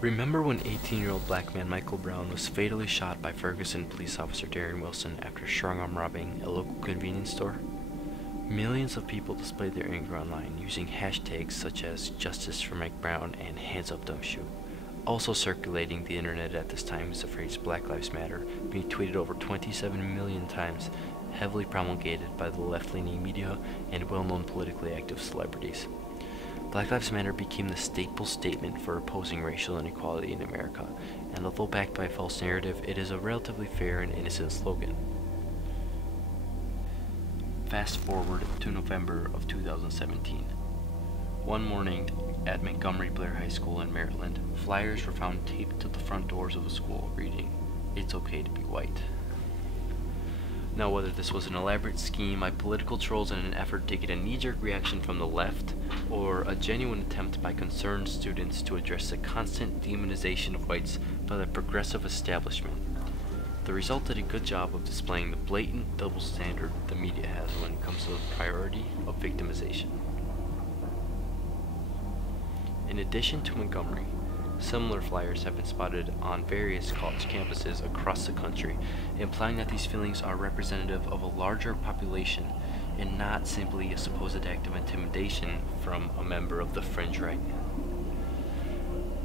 Remember when 18-year-old black man Michael Brown was fatally shot by Ferguson police officer Darren Wilson after strong-arm robbing a local convenience store? Millions of people displayed their anger online using hashtags such as Justice for Mike Brown and Hands Up Dumb Shoe. Also circulating the internet at this time is the phrase Black Lives Matter, being tweeted over 27 million times, heavily promulgated by the left-leaning media and well-known politically active celebrities. Black Lives Matter became the staple statement for opposing racial inequality in America, and although backed by a false narrative, it is a relatively fair and innocent slogan. Fast forward to November of 2017. One morning at Montgomery Blair High School in Maryland, flyers were found taped to the front doors of the school reading, "It's okay to be white." Now, whether this was an elaborate scheme by political trolls in an effort to get a knee-jerk reaction from the left, or a genuine attempt by concerned students to address the constant demonization of whites by the progressive establishment, the result did a good job of displaying the blatant double standard the media has when it comes to the priority of victimization. In addition to Montgomery, similar flyers have been spotted on various college campuses across the country, implying that these feelings are representative of a larger population and not simply a supposed act of intimidation from a member of the fringe right.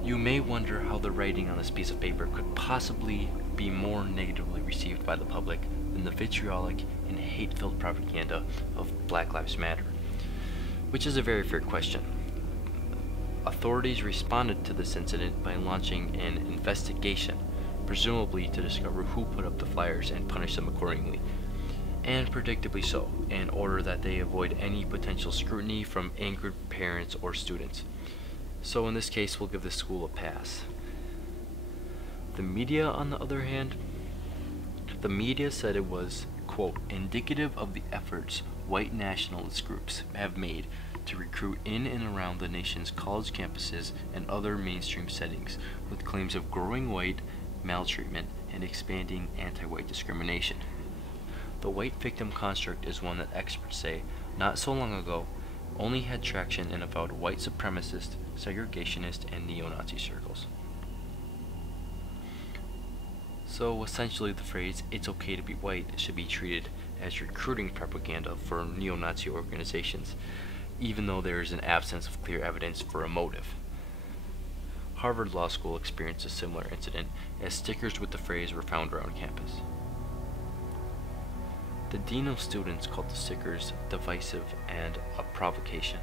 You may wonder how the writing on this piece of paper could possibly be more negatively received by the public than the vitriolic and hate-filled propaganda of Black Lives Matter, which is a very fair question. Authorities responded to this incident by launching an investigation, presumably to discover who put up the flyers and punish them accordingly, and predictably so, in order that they avoid any potential scrutiny from angered parents or students. So in this case, we'll give the school a pass. The media, on the other hand, the media said it was, quote, indicative of the efforts white nationalist groups have made to recruit in and around the nation's college campuses and other mainstream settings with claims of growing white maltreatment and expanding anti-white discrimination. The white victim construct is one that experts say, not so long ago, only had traction in avowed white supremacist, segregationist, and neo-Nazi circles. So essentially the phrase, "it's okay to be white," should be treated as recruiting propaganda for neo-Nazi organizations, even though there is an absence of clear evidence for a motive. Harvard Law School experienced a similar incident, as stickers with the phrase were found around campus. The dean of students called the stickers divisive and a provocation.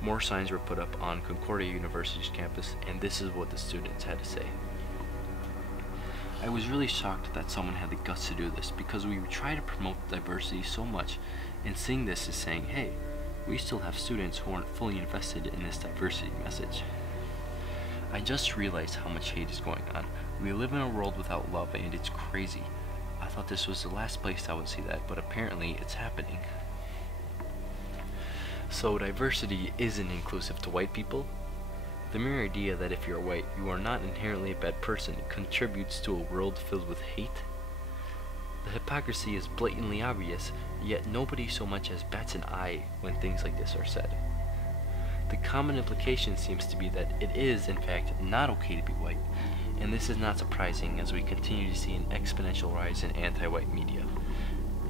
More signs were put up on Concordia University's campus, and this is what the students had to say. "I was really shocked that someone had the guts to do this, because we try to promote diversity so much, and seeing this is saying, hey, we still have students who aren't fully invested in this diversity message. I just realized how much hate is going on. We live in a world without love, and it's crazy. I thought this was the last place I would see that, but apparently it's happening." So diversity isn't inclusive to white people. The mere idea that if you're white, you are not inherently a bad person contributes to a world filled with hate. The hypocrisy is blatantly obvious, yet nobody so much as bats an eye when things like this are said. The common implication seems to be that it is, in fact, not okay to be white, and this is not surprising as we continue to see an exponential rise in anti-white media.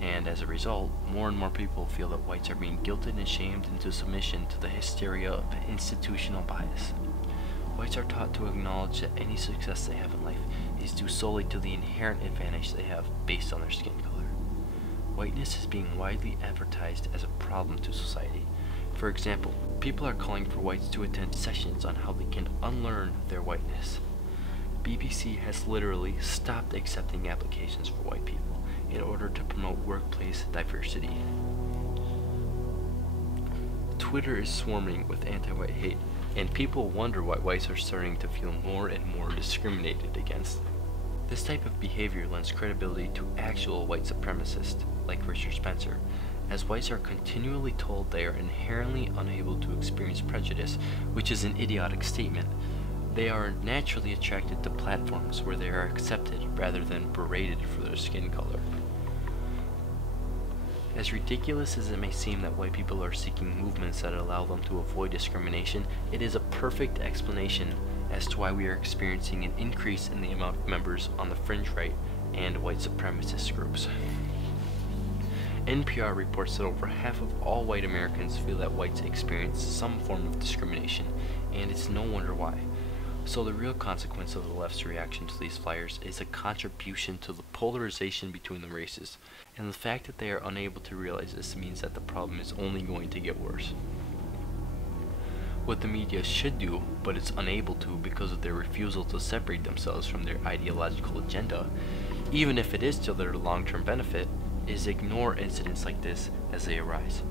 And as a result, more and more people feel that whites are being guilted and shamed into submission to the hysteria of institutional bias. Whites are taught to acknowledge that any success they have in life is due solely to the inherent advantage they have based on their skin color. Whiteness is being widely advertised as a problem to society. For example, people are calling for whites to attend sessions on how they can unlearn their whiteness. BBC has literally stopped accepting applications for white people in order to promote workplace diversity. Twitter is swarming with anti-white hate, and people wonder why whites are starting to feel more and more discriminated against. This type of behavior lends credibility to actual white supremacists, like Richard Spencer, as whites are continually told they are inherently unable to experience prejudice, which is an idiotic statement. They are naturally attracted to platforms where they are accepted rather than berated for their skin color. As ridiculous as it may seem that white people are seeking movements that allow them to avoid discrimination, it is a perfect explanation as to why we are experiencing an increase in the amount of members on the fringe right and white supremacist groups. NPR reports that over half of all white Americans feel that whites experience some form of discrimination, and it's no wonder why. So the real consequence of the left's reaction to these flyers is a contribution to the polarization between the races, and the fact that they are unable to realize this means that the problem is only going to get worse. What the media should do, but it's unable to because of their refusal to separate themselves from their ideological agenda, even if it is to their long-term benefit, is ignore incidents like this as they arise,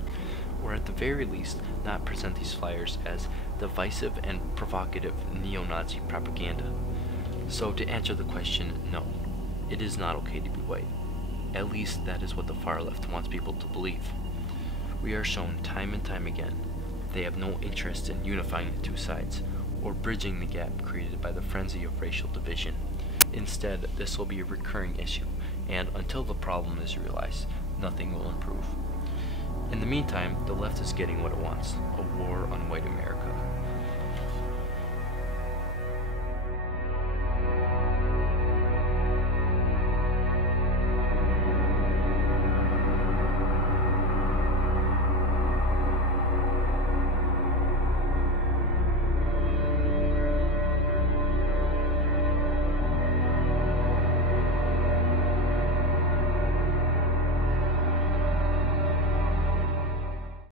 or at the very least not present these flyers as divisive and provocative neo-Nazi propaganda. So to answer the question, no, it is not okay to be white. At least that is what the far left wants people to believe. We are shown time and time again they have no interest in unifying the two sides or bridging the gap created by the frenzy of racial division. Instead, this will be a recurring issue, and until the problem is realized, nothing will improve. In the meantime, the left is getting what it wants, a war on white America.